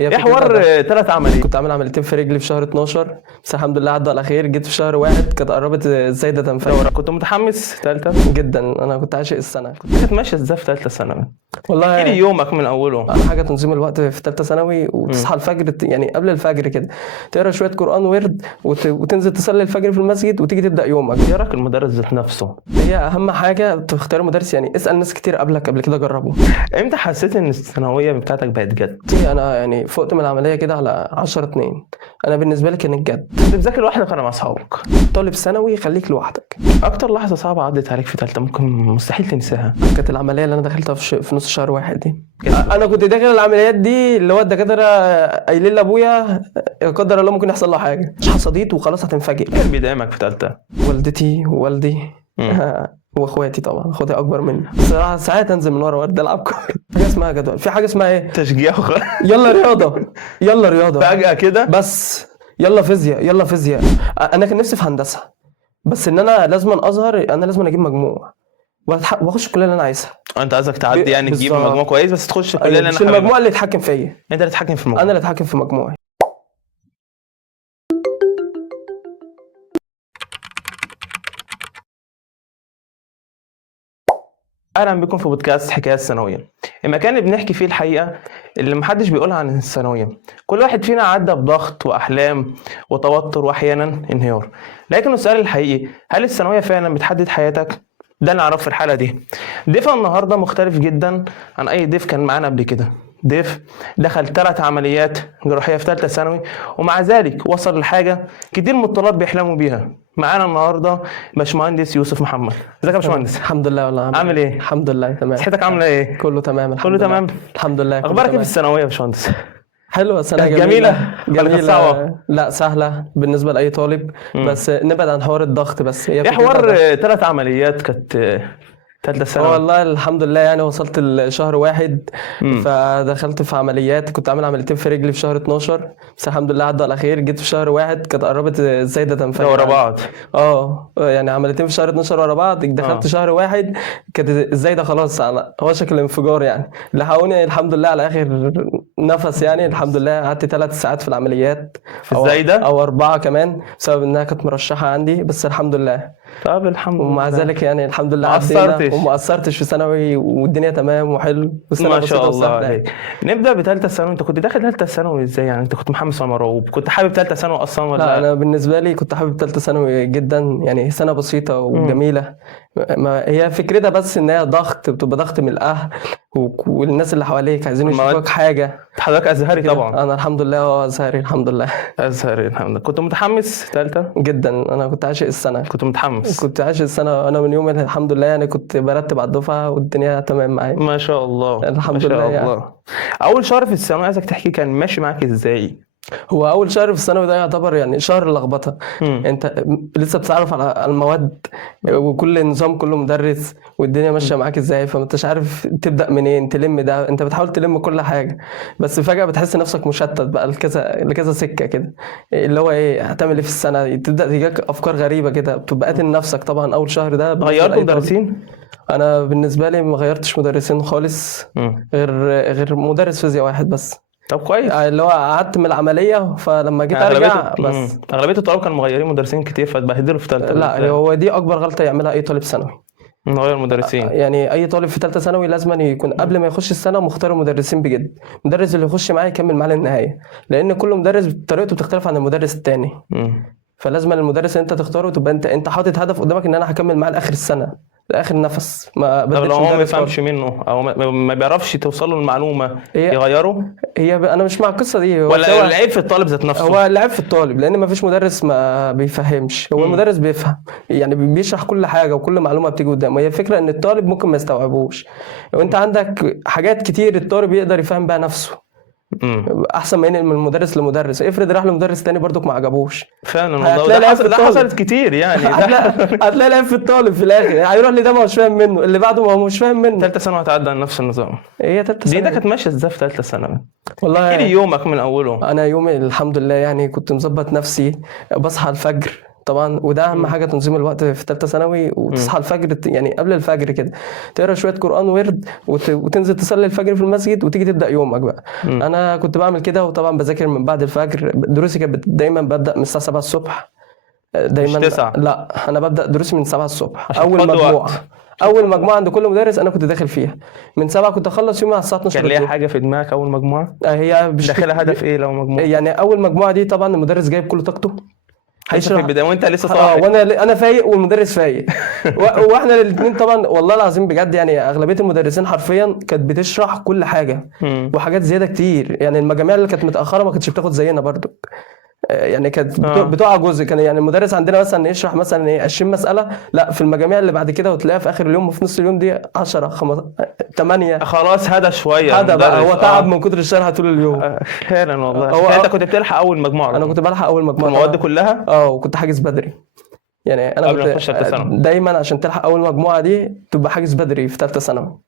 ايه فكرتها حوار ده. 3 عمليات؟ كنت عامل عمليتين في رجلي في شهر 12، بس الحمد لله عدوا على خير. جيت في شهر واحد كانت قربت الزايده تنفجر كنت متحمس ثالثه؟ جدا. انا كنت عاشق السنه. كانت ماشيه ازاي في ثالثه ثانوي؟ احكي لي والله يومك من اوله. اهم حاجه تنظيم الوقت في ثالثه ثانوي، وتصحى الفجر يعني قبل الفجر كده تقرا شويه قران ورد وتنزل تصلي الفجر في المسجد وتيجي تبدا يومك. ايه رايك المدرس ذات نفسه؟ هي اهم حاجه تختار مدرس، يعني اسال ناس كتير قبلك قبل كده جربوا. امتى حسيت ان الثانويه بتاعتك بقت جد؟ انا يعني فقت من العمليه كده على 10/2. انا بالنسبه لي كانت جد. كنت بتذاكر لوحدك ولا مع اصحابك؟ طالب ثانوي خليك لوحدك. اكتر لحظه صعبه عدت عليك في ثالثه ممكن مستحيل تنساها؟ كانت العمليه اللي انا دخلتها في نص شهر واحد دي. انا كنت داخل العمليات دي اللي هو الدكاتره قايلين لابويا لا قدر الله ممكن يحصل له حاجه، مش حصديت وخلاص هتنفجر. كان بيدعمك في ثالثه؟ والدتي ووالدي واخواتي، طبعا اخواتي اكبر مني. بصراحه ساعات انزل من ورا ورد العب كوره. حاجه اسمها جدول، في حاجه اسمها ايه، تشجيع يلا رياضه، يلا رياضه فجاه كده. بس. يلا فيزياء، يلا فيزياء. انا كان نفسي في هندسه، بس ان انا لازم اظهر، انا لازم اجيب مجموع واخش الكليه اللي انا عايزها. انت عايزك تعدي يعني تجيب بالظبط. مجموع كويس بس تخش الكليه أيوة، اللي انا مش حاببها. المجموع اللي يتحكم فيا، انت اللي تتحكم في المجموع. انا اللي اتحكم في مجموعي. اهلا بكم في بودكاست حكايات الثانويه، المكان اللي بنحكي فيه الحقيقه اللي محدش بيقولها عن الثانويه. كل واحد فينا عدى بضغط واحلام وتوتر واحيانا انهيار، لكن السؤال الحقيقي، هل الثانويه فعلا بتحدد حياتك؟ ده اللي نعرفه في الحلقه دي. ضيفنا النهارده مختلف جدا عن اي ضيف كان معانا قبل كده. ضيف دخل 3 عمليات جراحيه في ثالثه ثانوي، ومع ذلك وصل لحاجه كتير من الطلاب بيحلموا بيها. معانا النهارده باشمهندس يوسف محمد. ازيك يا باشمهندس؟ الحمد لله. والله عامل ايه؟ الحمد لله تمام. صحتك عامله ايه؟ كله تمام الحمد كله لله. تمام؟ الحمد لله. كله اخبارك ايه تمام. في الثانويه يا باشمهندس؟ حلوه سنه كانت جميلة ولا كانت صعبة؟ لا سهله بالنسبه لاي طالب، بس نبعد عن حوار الضغط. بس هي ايه فكرتها حوار ده. 3 عمليات كانت ثالثه هو ثانوي؟ والله الحمد لله يعني وصلت لشهر واحد، مم. فدخلت في عمليات. كنت عامل عمليتين في رجلي في شهر 12، بس الحمد لله عدوا على خير. جيت في شهر واحد كانت قربت الزايده تنفجر ورا عندي. بعض. يعني عمليتين في شهر 12 ورا بعض. دخلت شهر واحد كانت الزايده خلاص على هو شكل الانفجار، يعني لحقوني الحمد لله على اخر نفس. يعني الحمد لله قعدت 3 ساعات في العمليات في الزايدة؟ او 4 كمان، بسبب انها كانت مرشحه عندي، بس الحمد لله. طب الحمد ومع لله. ذلك يعني الحمد لله ما عدينا قصرتش. وما قصرتش في ثانوي، والدنيا تمام وحلو والسنه ما بسيطه شاء الله وسهله. عليك. نبدا بثالثه ثانوي. انت كنت داخل ثالثه ثانوي ازاي؟ يعني انت كنت محمس ولا مرعوب؟ كنت حابب ثالثه ثانوي اصلا ولا لا انا بالنسبه لي كنت حابب ثالثه ثانوي جدا، يعني سنه بسيطه وجميله. ما هي فكرتها بس ان هي ضغط، بتبقى ضغط من الاهل والناس اللي حواليك عايزين يشوفوك حاجه. حضرتك ازهري طبعا؟ انا الحمد لله ازهري الحمد لله. ازهري الحمد لله. كنت متحمس ثالثه؟ جدا. انا كنت عاشق السنه. كنت متحمس؟ كنت عاشق السنه. انا من يوم الحمد لله يعني كنت برتب على الدفعه والدنيا تمام معايا. ما شاء الله. الحمد ما شاء لله يعني. الله. اول شهر في الثانويه عايزك تحكي كان ماشي معاك ازاي؟ هو اول شهر في الثانوي ده يعتبر يعني شهر اللخبطه. انت لسه بتتعرف على المواد وكل نظام كله مدرس والدنيا ماشيه معاك ازاي، فما انتش عارف تبدا منين تلم ده. انت بتحاول تلم كل حاجه، بس فجاه بتحس نفسك مشتت بقى لكذا سكه كده. اللي هو ايه هتعمل ايه في السنه، تبدا تجيك افكار غريبه كده، بتبقى قاتل نفسك طبعا اول شهر ده. بالنسبة غيرت لأي طالب. مدرسين؟ انا بالنسبه لي ما غيرتش مدرسين خالص، غير مدرس فيزياء واحد بس. طب كويس. اللي هو قعدت من العمليه، فلما جيت ارجع بس. اغلبيه الطلاب كانوا مغيرين مدرسين كتير فاتبهدلوا في ثالثه. لا هو دي اكبر غلطه يعملها اي طالب ثانوي. نغير مدرسين. يعني اي طالب في ثالثه ثانوي لازم يكون قبل ما يخش السنه مختار مدرسين بجد. المدرس اللي يخش معاه يكمل معاه للنهايه، لان كل مدرس طريقته بتختلف عن المدرس الثاني. فلازم المدرس اللي انت تختاره تبقى انت حاطط هدف قدامك ان انا هكمل معاه لاخر السنه لاخر نفس. ما طب بدلش لو هو ما مدرس يفهمش خالص. منه او ما بيعرفش توصل له المعلومه هي يغيره؟ انا مش مع القصه دي. هو ولا العيب في الطالب ذات نفسه؟ هو العيب في الطالب، لان ما فيش مدرس ما بيفهمش. هو المدرس بيفهم، يعني بيشرح كل حاجه وكل معلومه بتيجي قدامه. هي الفكره ان الطالب ممكن ما يستوعبوش، وانت عندك حاجات كتير الطالب يقدر يفهم بها نفسه احسن ما ينقل من المدرس لمدرس. افرض راح لمدرس تاني برضك ما عجبوش، فعلا الموضوع ده حصلت كتير يعني. هتلاقي العيب في الطالب في الاخر. هيروح لده ما هوش فاهم منه، اللي بعده ما هو مش فاهم منه. ثالثه ثانوي هتعدي على نفس النظام. هي ثالثه ثانوي ده كانت ماشيه ازاي في ثالثه ثانوي؟ والله احكي لي يومك من اوله. انا يومي الحمد لله يعني كنت مظبط نفسي. بصحى الفجر طبعا، وده اهم حاجه، تنظيم الوقت في ثالثه ثانوي. وتصحى الفجر يعني قبل الفجر كده تقرا شويه قران ورد وتنزل تصلي الفجر في المسجد وتيجي تبدا يومك بقى. انا كنت بعمل كده، وطبعا بذاكر من بعد الفجر. دروسي كانت دايما ببدا من الساعه 7 الصبح دايما. مش 9؟ لا، انا ببدا دروسي من 7 الصبح. عشان اول تفضي مجموعه وقت. اول مجموعه عند كل مدرس انا كنت داخل فيها من 7، كنت اخلص يومي على الساعه 12 كان ليها الظهر. حاجه في دماغك اول مجموعه؟ هي داخلها هدف ايه لو مجموعه؟ يعني اول مجموعه دي طبعا المدرس جايب كل طاقته لسه في البدايه وانت لسه اه، صاحي. وانا فايق والمدرس فايق واحنا الاثنين طبعا والله العظيم بجد، يعني اغلبيه المدرسين حرفيا كانت بتشرح كل حاجه وحاجات زياده كتير. يعني المجاميع اللي كانت متاخره ما كانتش بتاخد زينا برضو، يعني كانت بتقع جزء. كان يعني المدرس عندنا مثلا يشرح مثلا ايه 20 مساله، لا في المجاميع اللي بعد كده وتلاقيها في اخر اليوم وفي نص اليوم دي 10 5 8. خلاص هدى شويه هذا بقى هو المدرس. تعب من كتر الشرح طول اليوم. فعلا والله. هو انت كنت بتلحق اول مجموعه؟ انا كنت بلحق اول مجموعه المواد كلها. وكنت حاجز بدري. يعني انا قبل ما كنت تخش ثالثه ثانوي دايما عشان تلحق اول مجموعه دي تبقى حاجز بدري في ثالثه ثانوي.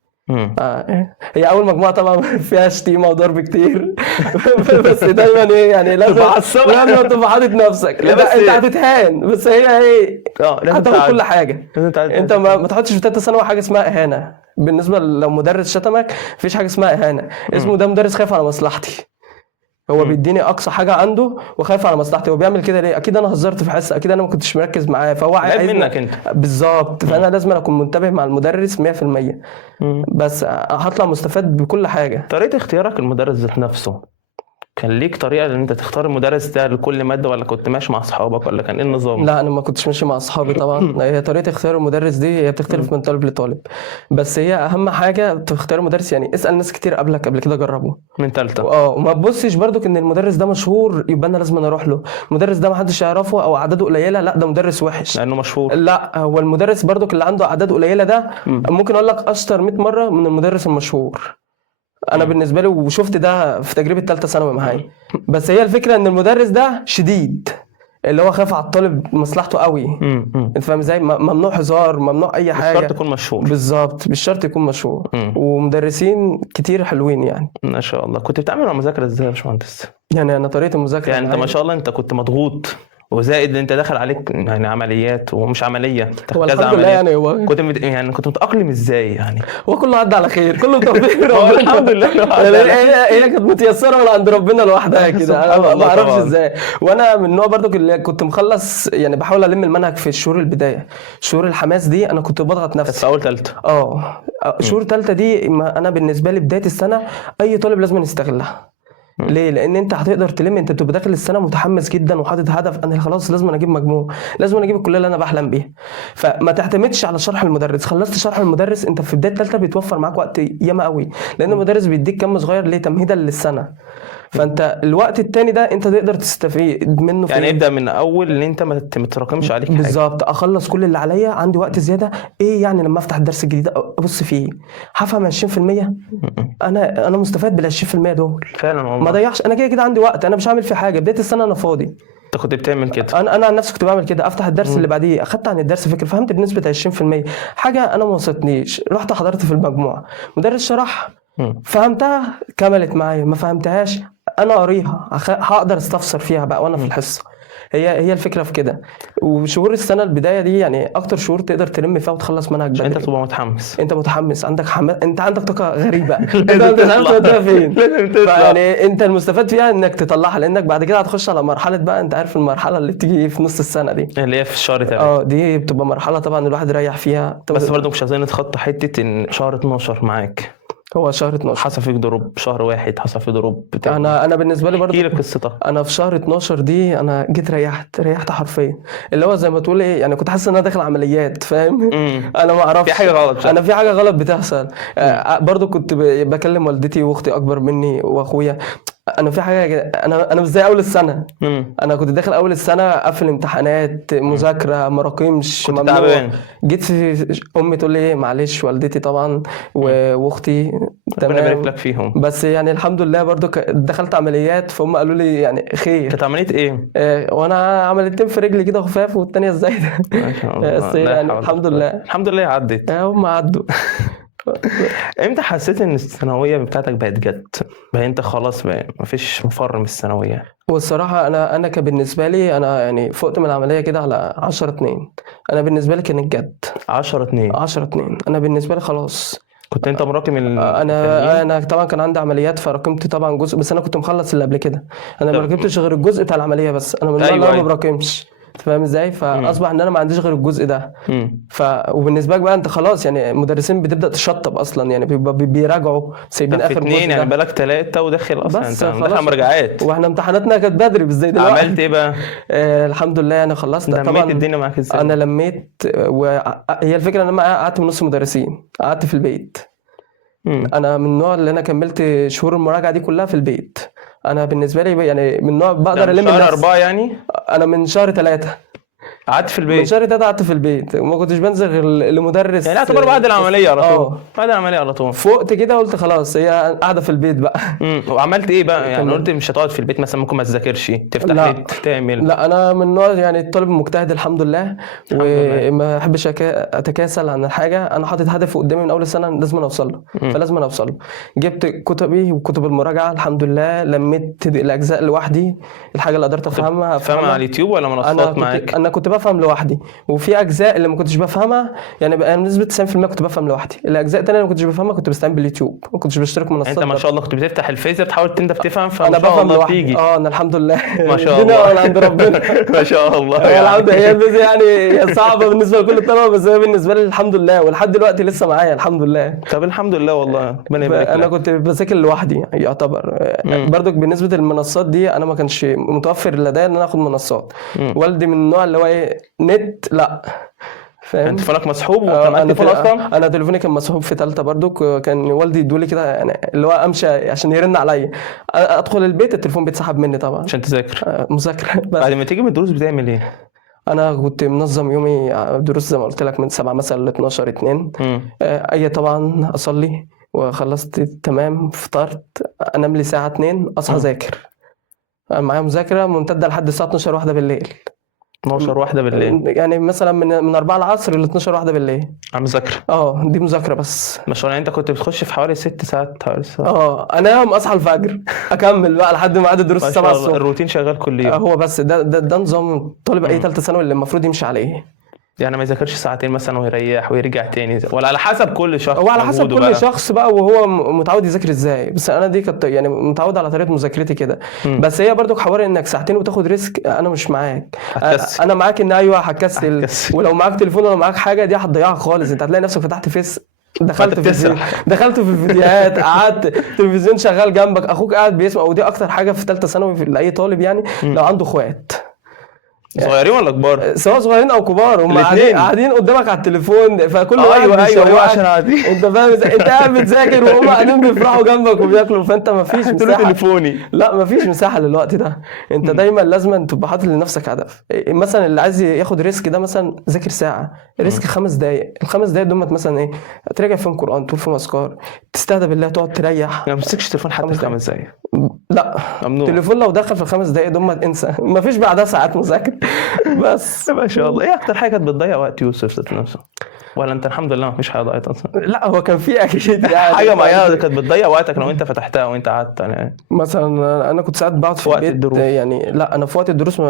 هي اول مجموعه طبعا فيها شتيمه وضرب كتير بس دايما ايه يعني لازم تبقى حاطط نفسك. انت هتتهان، بس هي ايه هتاخد كل حاجه. انت ما تحطش في ثالثه ثانوي حاجه اسمها اهانه. بالنسبه لو مدرس شتمك مفيش حاجه اسمها اهانه. اسمه ده مدرس خايف على مصلحتي، هو بيديني اقصى حاجه عنده وخايف على مصلحتي. هو بيعمل كده ليه؟ اكيد انا هزرت في حصه، اكيد انا ما كنتش مركز معاه، فهو عايز منك انت بالظبط. فانا لازم اكون منتبه مع المدرس 100%، بس هطلع مستفاد بكل حاجه. طريقه اختيارك المدرس ذات نفسه، كان ليك طريقه ان انت تختار المدرس ده لكل ماده، ولا كنت ماشي مع اصحابك، ولا كان ايه النظام؟ لا، انا ما كنتش ماشي مع اصحابي طبعا. هي طريقه اختيار المدرس دي هي بتختلف من طالب لطالب، بس هي اهم حاجه تختار مدرس. يعني اسال ناس كتير قبلك قبل كده جربوا من ثالثه. وما تبصش برضك ان المدرس ده مشهور يبقى انا لازم اروح له. المدرس ده ما حدش يعرفه او اعداده قليله، لا ده مدرس وحش لانه مشهور. لا، هو المدرس برضك اللي عنده اعداد قليله ده ممكن اقول لك اشطر 100 مره من المدرس المشهور. انا بالنسبه لي وشفت ده في تجربه ثالثه ثانوي معايا. بس هي الفكره ان المدرس ده شديد، اللي هو خايف على الطالب مصلحته قوي. انت فاهم ازاي؟ ممنوع هزار، ممنوع اي حاجه. مش شرط يكون مشهور. بالظبط، مش شرط يكون مشهور. ومدرسين كتير حلوين يعني. ما شاء الله. كنت بتعمل مع المذاكره ازاي يا باشمهندس؟ يعني انا طريقه المذاكره يعني انت ما شاء الله انت كنت مضغوط، وزائد ان انت داخل عليك يعني عمليات ومش عمليه، هو الحمد لله. يعني هو كنت متاقلم ازاي يعني؟ هو كله عدى على خير، كله توفيق هو ربنا. الحمد لله. هي كانت متيسره من عند ربنا لوحدها كده. انا ما اعرفش ازاي. وانا من النوع برضو اللي كنت مخلص، يعني بحاول الم المنهج في الشهور البدايه. شهور الحماس دي انا كنت بضغط نفسي. في اول ثالثه. شهور ثالثه دي انا بالنسبه لي بدايه السنه اي طالب لازم يستغلها. ليه؟ لان انت هتقدر تلم. انت بتبقى داخل السنه متحمس جدا وحاطط هدف، انا خلاص لازم اجيب مجموع، لازم اجيب الكليه اللي انا بحلم بيها. فما تعتمدش على شرح المدرس. خلصت شرح المدرس انت في بدايه ثالثه بيتوفر معاك وقت ياما قوي، لان المدرس بيديك كم صغير ليه تمهيدا للسنه. فانت الوقت التاني ده انت تقدر تستفيد منه. يعني ابدا من اول ان انت ما تراكمش عليك حاجه. بالظبط، اخلص كل اللي عليا، عندي وقت زياده. ايه يعني لما افتح الدرس الجديد ابص فيه هفهم 20%؟ انا مستفاد بال 20% دول فعلا والله. ما ضيعش. انا كده عندي وقت، انا مش هعمل فيه حاجه. بدايه السنه انا فاضي. انت كنت بتعمل كده؟ انا عن نفسي كنت بعمل كده. افتح الدرس اللي بعديه، اخدت عن الدرس فكره، فهمت بنسبه 20%. حاجه انا ما وصلتنيش، رحت حضرت في المجموعه، مدرس شرح فهمتها كملت معايا، ما فهمتهاش انا قاريها هقدر استفسر فيها بقى وانا في الحصه. هي الفكره في كده. وشهور السنه البدايه دي يعني اكتر شهور تقدر تلم فيها وتخلص منهج بدري. انت تبقى متحمس، انت متحمس، عندك حماس، انت عندك طاقه غريبه انت مش عارف توديها فين. يعني انت المستفاد فيها انك تطلعها، لانك بعد كده هتخش على مرحله بقى. انت عارف المرحله اللي بتيجي في نص السنه دي اللي هي في الشهر 3. دي بتبقى مرحله طبعا الواحد يريح فيها. بس برضه مش عايزين نتخطى حته ان شهر 12 معاك. هو شهر 12 حصل فيك دروب، شهر 1 حصل فيه دروب بتاع. انا بالنسبه لي برضه احكي لك قصتك. انا في شهر 12 دي انا جيت ريحت حرفيا، اللي هو زي ما تقول ايه يعني، كنت حاسس ان انا داخل عمليات. فاهم؟ انا ما اعرفش في حاجه غلط. انا في حاجه غلط بتحصل. برضه كنت بكلم والدتي واختي اكبر مني واخويا. انا في حاجه، انا مش زي اول السنه. انا كنت داخل اول السنه قافل امتحانات، مذاكره، مراكمش، ممنوع. جيت في امي تقول لي ايه معلش، والدتي طبعا واختي ربنا يبارك لك فيهم. بس يعني الحمد لله برضو دخلت عمليات، فهم قالوا لي يعني خير. كانت عمليه ايه؟ وانا عمليتين في رجلي كده خفاف والتانيه ازاي ده. ما شاء الله. بس يعني الحمد لله عدت. هم عدوا. امتى حسيت ان الثانويه بتاعتك بقت جد؟ بقى انت خلاص بقى مفيش مفر من الثانويه؟ والصراحة أنا بالنسبة لي أنا يعني فقت من العملية كده على 10/2. أنا بالنسبة لي كانت جد 10/2. 10/2. أنا بالنسبة لي خلاص. كنت انت مراكم أنا التانيين؟ أنا طبعا كان عندي عمليات فراكمت طبعا جزء، بس أنا كنت مخلص اللي قبل كده. أنا ما طب راكمتش غير الجزء بتاع العملية بس. أنا من النوع اللي ايوه أنا ما ايوه. براكمش. فاهم ازاي؟ فاصبح ان انا ما عنديش غير الجزء ده. امم وبالنسبه لك بقى انت خلاص يعني المدرسين بتبدا تشطب اصلا، يعني بيراجعوا طب سايبين في اخر اتنين جزء يعني ده بالك 3 وداخل اصلا بس انت داخل على خلاص. مراجعات. واحنا امتحاناتنا كانت بدري مش زي عملت دلوقتي. ايه بقى؟ الحمد لله يعني خلصت لميت طبعا. الدنيا معاك ازاي؟ انا لميت وهي الفكره ان انا قعدت من نص مدرسين، قعدت في البيت. امم انا من النوع اللي انا كملت شهور المراجعه دي كلها في البيت. انا بالنسبه لي يعني من نوع ده بقدر من الم شهر النفس. 4 يعني؟ انا من شهر 3. قعدت في من البيت شهر 3 قعدت في البيت وما كنتش بنزل غير لمدرس. يعني يعتبر بعد العمليه على طول؟ اه بعد العمليه على طول. فقت كده قلت خلاص هي قاعده في البيت بقى. وعملت ايه بقى يعني؟ كمل. قلت مش هتقعد في البيت مثلا؟ ممكن ما تذاكرش، تفتح لا نت، تعمل؟ لا انا من نوع يعني الطالب المجتهد الحمد لله. الحمد لله. وما احبش اتكاسل عن الحاجه. انا حاطط هدف قدامي من اول السنه لازم اوصل له. مم. فلازم اوصل له. جبت كتبي وكتب المراجعه الحمد لله، لميت الاجزاء لوحدي. الحاجه اللي قدرت افهمها فاهمها على اليوتيوب ولا منصات معاك؟ انا كنت بفهم لوحدي. وفي اجزاء اللي ما كنتش بفهمها يعني بقى بنسبه 90% كنت بفهم لوحدي. الاجزاء التانيه اللي ما كنتش بفهمها كنت بستعين باليوتيوب، ما كنتش بشترك يعني منصات انت ما برضه. شاء الله كنت بتفتح الفيزياء بتحاول انت تفهم، فما انا شاء بفهم الله لوحدي. بتيجي. انا الحمد لله. ما شاء الدنيا الله. من عند ربنا. ما شاء الله هي الحمد يعني. هي الفيزياء يعني هي صعبه بالنسبه لكل الطلبه، بس هي بالنسبه لي الحمد لله ولحد دلوقتي لسه معايا الحمد لله. طب الحمد لله والله، ربنا يبارك انا لك. كنت بذاكر لوحدي يعتبر. برضك بالنسبه للمنصات دي انا ما كانش متوفر لدي ان انا اخد منصات. والدي من النوع اللي هو ايه نت لا. فاهم؟ انت تليفونك مسحوب وانت معاك تليفون اصلا؟ انا تليفوني كان مسحوب في ثالثه برضو. كان والدي يدولي كده يعني اللي هو امشي عشان يرن عليا. ادخل البيت التليفون بيتسحب مني طبعا. عشان تذاكر. مذاكره بس. بعد ما تيجي من الدروس بتعمل ايه؟ انا كنت منظم يومي دروس زي ما قلت لك من 7 مثلا ل 12/2. اي طبعا اصلي وخلصت تمام فطرت انام لي ساعه 2 اصحى اذاكر. معايا مذاكره ممتده لحد الساعه 12 واحده بالليل. 12 واحدة بالليل؟ يعني مثلا من 4 العصر ل 12 واحده بالليل. عم مذاكرة؟ دي مذاكره بس. ما شاء الله. يعني انت كنت بتخش في حوالي 6 ساعات حوالي انام اصحى الفجر اكمل بقى لحد ميعاد الدروس ما 7 شاء الله، الصبح. الروتين شغال كل يوم. هو بس ده نظام طالب اي ثالثه ثانوي اللي المفروض يمشي عليه. يعني ما يذاكرش ساعتين مثلا ويريح ويرجع تاني، ولا على حسب كل شخص؟ هو على حسب مجهوده كل بقى. شخص بقى وهو متعود يذاكر ازاي. بس انا دي كنت يعني متعود على طريقه مذاكرتي كده. بس هي برضو حوار انك ساعتين وتاخد ريسك انا مش معاك. هتكسل. انا معاك ان ايوه هتكسل. هتكسل. ولو معاك تليفون ولا معاك حاجه دي هتضيعها خالص. انت هتلاقي نفسك فتحت فيس دخلت في هتتسرح. دخلت في الفيديوهات قعدت تلفزيون شغال جنبك اخوك قاعد بيسمع. ودي اكتر حاجه في ثالثه ثانوي لاي طالب يعني لو عنده اخوات صغيرين ولا كبار؟ سواء صغيرين او كبار هم الاتنين. قاعدين قدامك على التليفون فكل واحد ايوه بيشوقك. عشان قاعدين. انت فاهم ازاي؟ انت قاعد بتذاكر وهم قاعدين بيفرحوا جنبك وبياكلوا. فانت مفيش قلت له مساحه. تليفوني. لا مفيش مساحه للوقت ده. انت دايما لازم تبقى حاطط لنفسك هدف. مثلا اللي عايز ياخد ريسك ده مثلا ذاكر ساعه ريسك 5 دقائق. ال5 دقائق دول مثلا ايه تراجع فيهم قران تقول فيهم اذكار تستهدى بالله تقعد تريح. ما تمسكش تليفون حتى 5 دقايق. لا ممنوع. التليفون لو دخل في ال5 دقائق دول انسى. مفيش بعدها ساعات مذاكره بس. ما شاء الله. ايه اكتر حاجه كانت بتضيع وقت يوسف ذات نفسه؟ ولا انت الحمد لله ما فيش حاجه ضاعت اصلا؟ لا هو كان في اكيد يعني حاجه معينه كانت بتضيع وقتك لو انت فتحتها وانت قعدت يعني؟ مثلا انا كنت ساعات بقعد في وقت البيت الدروس. يعني. لا انا في وقت الدروس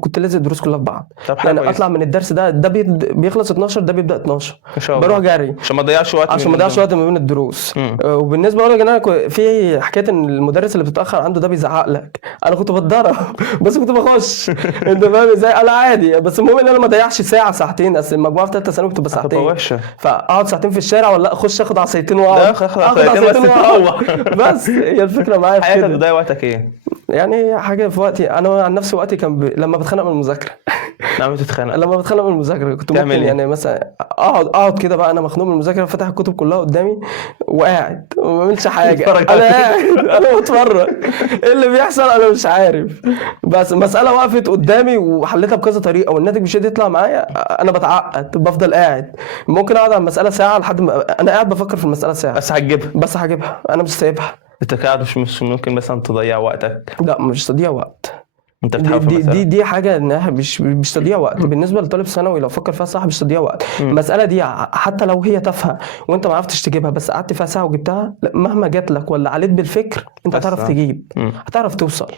كنت لازم الدروس كلها في بعض. طب حاجه يعني كويسة. اطلع من الدرس ده بيخلص 12 ده بيبدا 12 ما شاء الله. بروح جري عشان ما تضيعش وقت عشان ما اضيعش وقت ما بين الدروس. مم. وبالنسبه لك انا في حكايه ان المدرس اللي بتتاخر عنده ده بيزعق لك. انا كنت بتضرب بس كنت بخش. انت فاهم ازاي؟ انا عادي بس المهم ان انا ما اضيعش ساعه ساعتين. اصل المجموعه في ثالثه ثانوي بتبقى هتبقى ساعتين. وحشه. فاقعد ساعتين في الشارع ولا اخش اخد عصايتين واقعد لا اخد عصايتين بس تروح. بس هي الفكره معايا في حاجه كانت كده. بتضيع وقتك ايه؟ يعني حاجه في وقتي انا عن نفسي وقتي كان لما بتخانق من المذاكره. لما تتخانق؟ لما بتخانق من المذاكره كنت تعمل ممكن إيه؟ يعني مثلا اقعد كده بقى انا مخنوق من المذاكره فاتح الكتب كلها قدامي وقاعد وما بعملش حاجه. بتتفرج انا على- قاعد انا بتفرج ايه اللي بيحصل انا مش عارف. بس مساله وقفت قدامي وحليتها بكذا طريقه والناتج مش راضي يطلع معايا انا بتعقد بفضل قاعد. ممكن اقعد على المساله ساعه لحد ما انا قاعد بفكر في المساله ساعه بس هتجيبها. بس هجيبها. انا مش سايبها. انت قاعد مش ممكن مثلا تضيع وقتك؟ لا مش تضييع وقت. انت دي بتحاول في دي دي, مسألة. دي حاجه انها مش تضييع وقت بالنسبه لطالب ثانوي. لو فكر فيها صح مش تضييع وقت. المساله دي حتى لو هي تافهه وانت ما عرفتش تجيبها بس قعدت فيها ساعه وجبتها، مهما جات لك ولا عليت بالفكر انت بس هتعرف تجيب، مم. هتعرف توصل.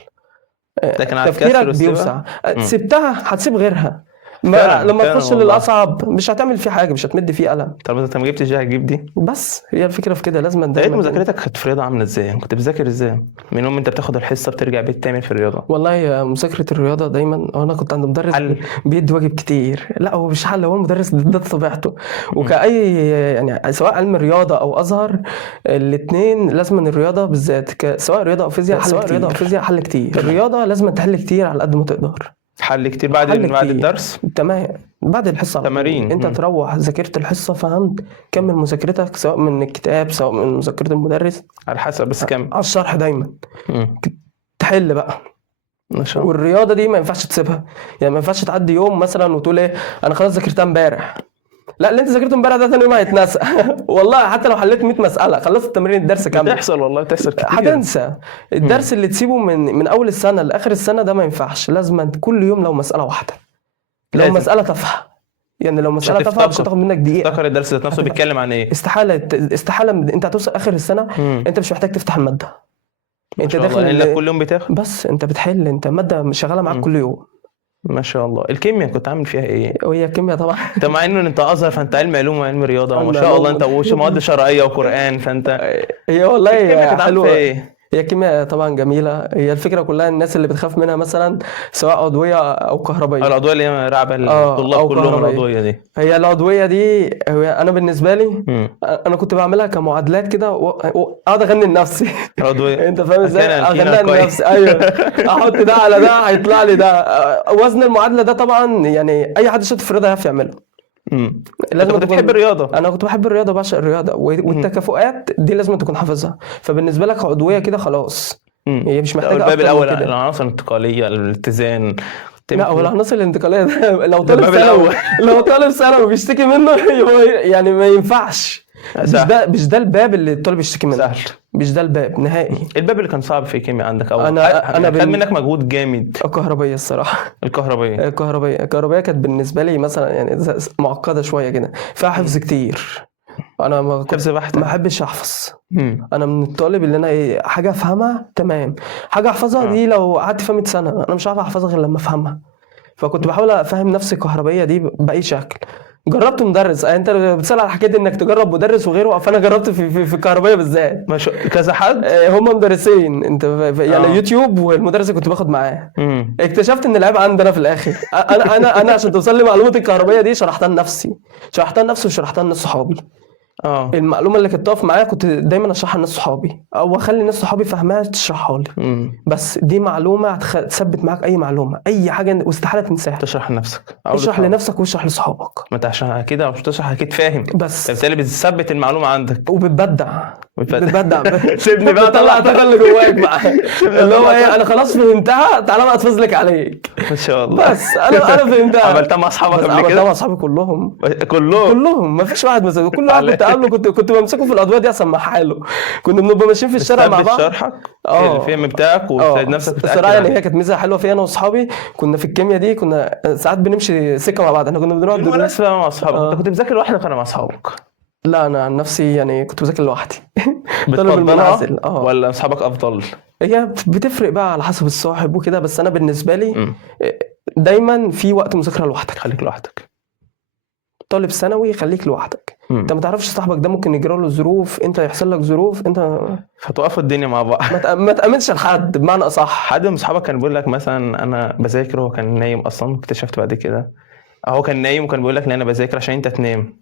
لكن على تفكيرك الكسر والسبا. بيوسع. سبتها هتسيب غيرها. فعلا لما فعلا تخش والله. للاصعب مش هتعمل فيه حاجه، مش هتمد فيه قلم. طب انت ما جبتش دي هتجيب دي. بس هي الفكره في كده، لازم لقيت دايما. مذاكرتك كانت في الرياضه عامله ازاي؟ كنت بتذاكر ازاي من يوم انت بتاخد الحصه بترجع بيت تعمل في الرياضه؟ والله يا مذاكره الرياضه دايما، انا كنت عند مدرس حل. بيدي واجب كتير. لا هو مش حل، هو المدرس ده طبيعته. وكأي يعني سواء علم رياضه او ازهر، الاثنين لازم الرياضه بالذات سواء رياضه او فيزياء حل كتير. الرياضه لازم تحل كتير على قد ما تقدر. حل كتير بعد حل بعد كتير. الدرس. تمام. بعد الحصه على طول. تمارين. انت تروح ذاكرت الحصه فهمت، كمل مذاكرتك سواء من الكتاب سواء من مذاكره المدرس على حسب بس كم. على الشرح دايما. مم. تحل بقى. ما شاء الله. والرياضه دي ما ينفعش تسيبها. يعني ما ينفعش تعدي يوم مثلا وتقول ايه انا خلاص ذاكرتها امبارح. لا اللي انت ذاكرته امبارح ده ثاني يوم هيتنسى. والله حتى لو حليت 100 مساله خلصت التمرين الدرس كامل بتحصل والله، بتحصل كتير. هتنسى. الدرس اللي تسيبه من اول السنه لاخر السنه ده ما ينفعش. لازم كل يوم لو مساله واحده، لو لازم. مساله تافهه. يعني لو مساله تافهه مش هتاخد منك دقيقه. افتكر الدرس ذات نفسه بيتكلم عن ايه. استحاله انت هتوصل اخر السنه انت مش محتاج تفتح الماده. انت داخل لانك كل يوم بتاخد، بس انت بتحل، انت ماده شغاله معاك كل يوم. ما شاء الله. الكيمياء كنت عامل فيها ايه؟ وهي الكيمياء طبعا. انت مع انه انت ازهر فانت علم علوم وعلم رياضه ما شاء الله، انت وش مواد شرعيه وقران، فانت هي والله الكيمياء كانت عامله حلوه. ايه؟ هي الكيمياء طبعا جميله. هي الفكره كلها الناس اللي بتخاف منها مثلا سواء عضويه او كهربائيه. العضويه اللي هي رعبه الطلاب كلهم كهربائية. العضويه دي. هي العضويه دي انا بالنسبه لي انا كنت بعملها كمعادلات كده واقعد اغني لنفسي. العضويه انت فاهم ازاي؟ اغني اغني لنفسي. ايوه احط ده على ده هيطلع لي ده. وزن المعادله ده طبعا يعني اي حد شاطر في الرياضه هيعرف يعمله. لازم كنت بتحب الرياضه. انا كنت بحب الرياضه، بعشق الرياضه والتكافؤات دي لازم تكون حافظها. فبالنسبه لك عضويه كده خلاص هي مش محتاجه الباب اكتر الاول من كده. العناصر الانتقاليه الاتزان. لا هو العناصر الانتقاليه ده لو طالب الباب ثانوي الأول. لو طالب ثانوي بيشتكي منه يعني ما ينفعش. مش ده الباب اللي الطالب يشتكي منه. سهل. مش ده الباب نهائي. الباب اللي كان صعب في الكيمياء عندك او انا خد منك مجهود جامد؟ الكهربائيه الصراحه. الكهربائيه الكهربائيه كانت بالنسبه لي مثلا يعني معقده شويه كده، فيها حفظ كتير. انا ما حفظ بحت. ما بحبش احفظ. انا من الطالب اللي انا حاجه افهمها تمام، حاجه احفظها دي لو قعدت فيها 100 سنه انا مش عارف احفظها غير لما افهمها. فكنت بحاول افهم نفسي الكهربائيه دي باي شكل. جربت مدرس. انت بتسال على حكايه انك تجرب مدرس وغيره، فانا جربت في الكهربائيه بالذات. كذا حد. هم مدرسين انت يعني يوتيوب والمدرس اللي كنت باخد معاه. اكتشفت ان العيب عندنا في الاخر. انا عشان توصل لي معلومه الكهربائيه دي شرحتها لنفسي وشرحتها لناس صحابي. المعلومه اللي كانت تقف معايا كنت دايما اشرحها لناس صحابي او اخلي ناس صحابي فاهماها تشرحها لي. بس دي معلومه هتثبت معاك اي معلومه اي حاجه واستحاله تنساها. تشرح لنفسك اشرح لنفسك واشرح لصحابك. ما انت عشان كده مش تشرح اكيد فاهم، بس بالتالي بتثبت المعلومه عندك وبتبدع. سيبني بقى طلع الطاقه اللي جواك بقى اللي هو ايه انا خلاص فهمتها تعالى بقى اتفز لك عليك. ما شاء الله. بس انا فهمتها. عملتها مع اصحابك قبل كده؟ عملتها مع اصحابي كلهم ما فيش واحد مثلا كل واحد كنت اقابله كنت بمسكه في الادويه دي اسمعها له. كنا بنبقى ماشيين في الشارع مع بعض شرحك الفهم بتاعك وتساعد نفسك. الصراحه يعني هي كانت ميزه حلوه فيا انا واصحابي. كنا في الكيمياء دي كنا ساعات بنمشي سكه مع بعض. احنا كنا بنروح دروس مع اصحابك. انت كنت بتذاكر لوحدك ولا مع اصحابك؟ لا انا عن نفسي يعني كنت بذاكر لوحدي. طالب المنازل ولا اصحابك افضل؟ هي بتفرق بقى على حسب الصاحب وكده، بس انا بالنسبه لي دايما في وقت مذاكره لوحدك. خليك لوحدك. طالب ثانوي خليك لوحدك. انت ما تعرفش صاحبك ده ممكن يجرى له ظروف، انت يحصل لك ظروف، انت فتوقفوا الدنيا مع بعض. ما تامنش لحد بمعنى اصح. حد من اصحابك كان بيقول لك مثلا انا بذاكر وهو كان نايم اصلا؟ اكتشفت بعد كده هو كان نايم وكان بيقول لك لا انا بذاكر عشان انت تنام؟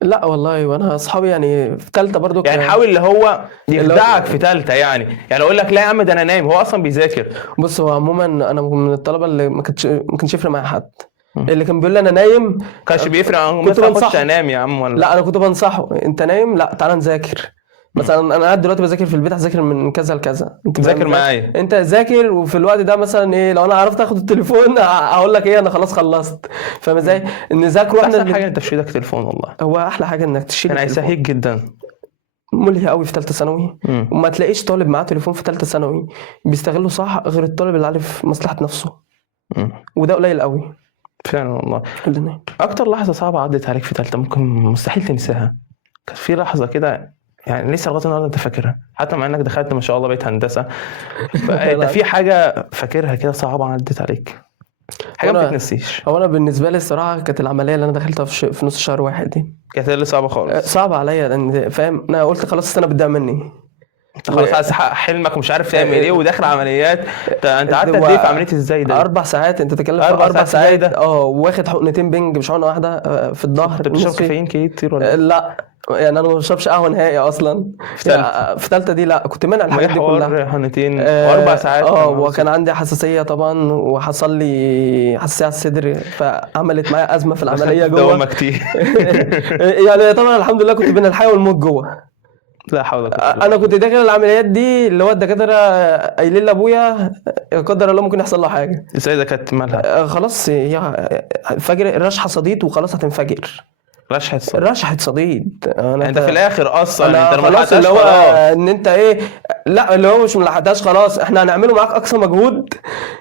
لا والله وانا اصحابي يعني في ثالثه برضو يعني حاول اللي هو يخدعك في ثالثه يعني اقول لك لا يا عم ده انا نايم، هو اصلا بيذاكر. بص هو عموما انا من الطلبه اللي ما كانش يفرق معايا حد. اللي كان بيقول لي انا نايم كانش بيفرق. كنت بنصحه انام يا عم ولا لا انا كنت بنصحه انت نايم لا تعالى نذاكر. مثلا انا قاعد دلوقتي بذاكر في البيت هذاكر من كذا لكذا انت ذاكر معايا. انت ذاكر وفي الوقت ده مثلا ايه لو انا عرفت اخد التليفون هقول لك ايه انا خلاص خلصت. فاهم ازاي؟ نذاكر احسن حاجه انت تشيل لك تليفون والله. هو احلى حاجه انك تشيل انا هيسهيك جدا. ملهي قوي في ثالثه ثانوي، مم. وما تلاقيش طالب معاه تليفون في ثالثه ثانوي بيستغله صح غير الطالب اللي عارف مصلحه نفسه، مم. وده قليل قوي. فعلا والله. قلنا اكتر لحظه صعبه عدت عليك في ثالثه ممكن مستحيل تنساها؟ كانت في لحظه كده يعني لسه لغايه النهارده انت فاكرها حتى مع انك دخلت ما شاء الله بيت هندسه، فانت في حاجه فاكرها كده صعبه عدت عليك، حاجه ما وأنا- تتنسيش؟ هو انا بالنسبه لي الصراحه كانت العمليه اللي انا دخلتها في نص شهر واحد دي كانت اللي صعبه خالص. صعبه عليا، لان فاهم انا قلت خلاص السنه بتضيع مني. انت خلاص عايز تحقق حلمك ومش عارف تعمل ايه وداخل عمليات. انت قعدت قد ايه في عمليه ازاي ده؟ 4 ساعات، انت تتكلم في 4 4 ساعات إزاي ساعات ده؟ واخد حقنتين بنج مش حقنه واحده في الظهر انت بتشرب نصي. كافيين كتير ولا إيه؟ لا يعني انا ما بشربش قهوه نهائي اصلا. في تالتة؟ يعني في ثالثه دي لا كنت منع الحاجات دي كلها. حوار حقنتين و4 ساعات وكان عندي حساسيه طبعا، وحصل لي حساسيه على الصدر فعملت معايا ازمه في العمليه جوه. دوامة كتير. يعني طبعا الحمد لله كنت بين الحياه والموت جوه. لا حول ولا قوة إلا انا كنت داخل العمليات دي اللي هو الدكاتره قايلين لابويا لا قدر الله ممكن يحصل له حاجه. بالله. ازاي ده كانت مالها؟ خلاص هي فجر الرشحه صديد وخلاص هتنفجر. رشحة الصدر. رشحه صديد. انت في الاخر اصلا انا انت لما خلاص اللي هو خلاص. ان انت ايه، لا اللي هو مش ملحقتهاش خلاص احنا هنعمله معاك اقصى مجهود.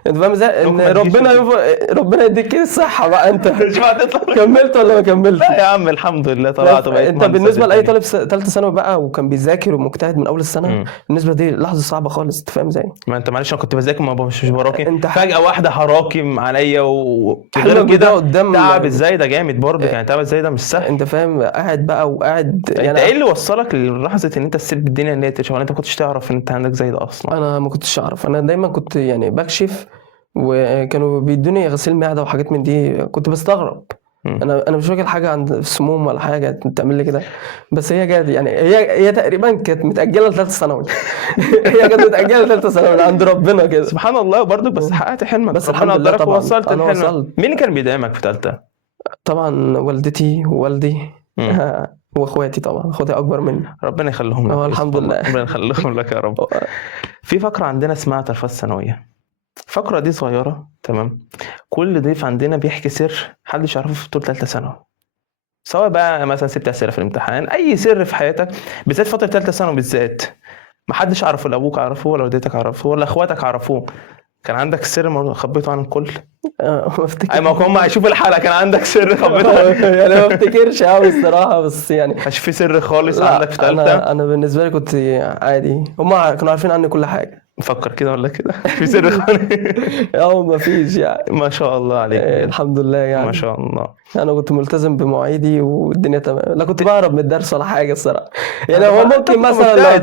انت فاهم ازاي ان ممكن ما تجيش ربنا يديك الصحه بقى. انت مش هتطلع. كملت ولا ما كملت؟ لا يا عم الحمد لله طلعت وبقيت انت مهندس بالنسبه قد لاي الدنيا. طالب ثالثه ثانوي بقى وكان بيذاكر ومجتهد من اول السنه، بالنسبه دي لحظه صعبه خالص. انت فاهم ازاي؟ ما انت معلش انا كنت بذاكر مش براكم انت فجأة واحدة هراكم عليا حلمك وغير ده كده قدام. تعب ازاي ده جامد برضه يعني تعب ازاي ده مش سهل. انت فاهم قاعد بقى وقاعد انت يعني ايه اللي وصلك للحظة ان انت تسيب الدنيا ان هي تشوف؟ انت ما كنتش تعرف ان انت عندك زي ده اصلا؟ انا ما كنتش اعرف. انا دايما كنت يعني بكشف وكانوا بيدوني غسيل معده وحاجات من دي كنت بستغرب. انا مش فاكر حاجه عند السموم ولا حاجه تعمل لي كده، بس هي جات يعني هي تقريبا كانت متاجله لثالثه ثانوي. هي كانت متاجله لثالثه ثانوي عند ربنا كده. سبحان الله برضه بس حققت حلمك بس ربنا الحمد لله قدرك طبعا ووصلت انا لحلمك. وصلت. مين اللي كان بيدعمك في ثالثة؟ طبعا والدتي ووالدي واخواتي. طبعا اخواتي اكبر مني. ربنا يخليهم لك. الحمد لله. ربنا يخليهم لك يا رب. في فقرة عندنا اسمها تلفات ثانوية. الفقرة دي صغيرة تمام، كل ضيف عندنا بيحكي سر محدش يعرفه في طول ثالثة ثانوي، سواء بقى مثلا 6 أسئلة في الامتحان، أي سر في حياتك بالذات فترة ثالثة ثانوي بالذات محدش عرفه، لا أبوك عرفه ولا والدتك عرفوه ولا إخواتك عرفوه. كان عندك سر خبيته عن الكل؟ ما افتكر. أي ما هم هيشوفوا الحلقة كان عندك سر خبيته يعني ما افتكرش قوي الصراحه، بس يعني مش في سر خالص لا، عندك في ثالثة؟ انا بالنسبه لي كنت عادي. هم كانوا عارفين عني كل حاجه. نفكر كده ولا كده في سر خالص؟ ما فيش يعني. ما شاء الله عليك. الحمد لله يعني. ما شاء الله. انا كنت ملتزم بمواعيدي والدنيا تمام، لا كنت بهرب من الدرس ولا حاجه الصراحه. يعني هو ممكن مثلا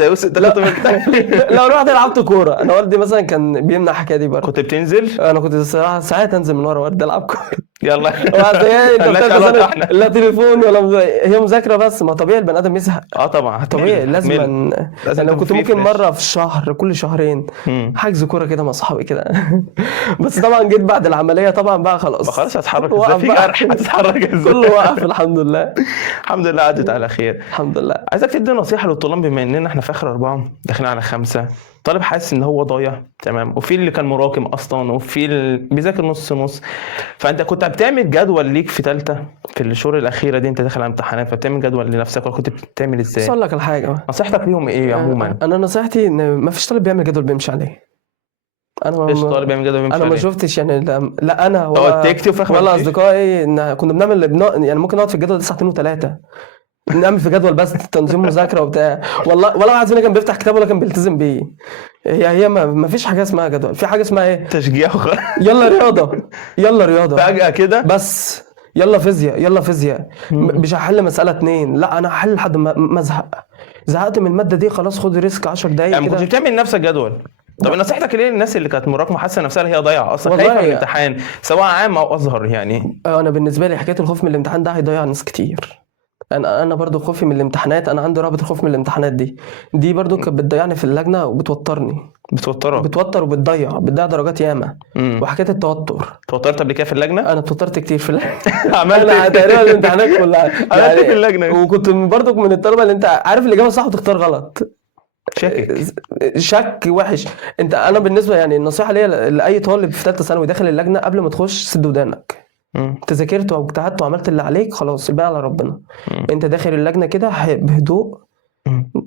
لو رحت لعبت كوره، انا والدي مثلا كان بيمنع الحكايه دي برضه. كنت بتنزل؟ انا كنت الصراحه ساعات انزل من ورا والدي العب كوره. يلا لا تليفون ولا هي مذاكره بس. ما طبيعي البني ادم يزهق. طبعا طبيعي لازم. انا كنت ممكن مره في الشهر كل شهرين حجز كوره كده مع اصحابي كده. بس طبعا جيت بعد العمليه طبعا بقى خلاص هتتحرك ازاي في جرح هتتحرك ازاي؟ كله وقف الحمد لله. الحمد لله عدت على خير الحمد لله. عايزك تدي نصيحه للطلاب بما اننا احنا في اخر 4 داخلين على 5، طالب حاسس ان هو ضايع تمام، وفي اللي كان مراكم اصلا وفي اللي بيذاكر نص نص، فانت كنت بتعمل جدول ليك في ثالثه في الشهور الاخيره دي انت داخل على امتحانات فبتعمل جدول لنفسك ولا كنت بتعمل ازاي؟ اقول لك الحاجه نصيحتك ليهم ايه عموما؟ انا نصيحتي ان ما فيش طالب بيعمل جدول بيمشي عليه. مفيش طالب بيعمل جدول بيمشي انا عليه. ما شفتش يعني لا انا تقعد تكتب في اخر ولا اصدقائي ان كنا بنعمل يعني ممكن نقعد في الجدول ده ساعتين و3 نعمل في جدول بس تنظيم مذاكره وبتاع. والله ولا واحد فينا كان بيفتح كتاب ولا كان بيلتزم بيه. هي ما فيش حاجه اسمها جدول، في حاجه اسمها ايه؟ تشجيع يلا رياضه يلا رياضه فجاه كده بس. يلا فيزياء يلا فيزياء. مش هحل مساله 2 لا انا هحل لحد ما ازهق. زهقت من الماده دي خلاص خد ريسك 10 دقايق يعني كده. كنت بتعمل لنفسك جدول؟ طب نصيحتك ليه للناس اللي كانت مراكمه حاسه نفسها هي ضايعه اصلا خايفه من الامتحان سواء عام او ازهر يعني؟ انا بالنسبه لي حكايه الخوف من الامتحان ده هيضيع ناس كتير. انا برضو خوفي من الامتحانات، انا عندي رهبه الخوف من الامتحانات دي برضو كانت بتضيعني في اللجنه وبتوترني. بتوتر وبتضيع درجات ياما. وحكايه التوتر توترت قبل كده في اللجنه؟ انا اتوترت كتير في اللجنه. عملت تقريبا الامتحانات كلها عملت في اللجنه. وكنت برضو من الطلبه اللي انت عارف الاجابه صح وتختار غلط. شك وحش. انا بالنسبه يعني النصيحه ليا لاي طالب في ثالثه ثانوي داخل اللجنه قبل ما تخش سد ودانك. انت ذاكرت واجتهدت وعملت اللي عليك خلاص الباقي على ربنا. انت داخل اللجنه كده بهدوء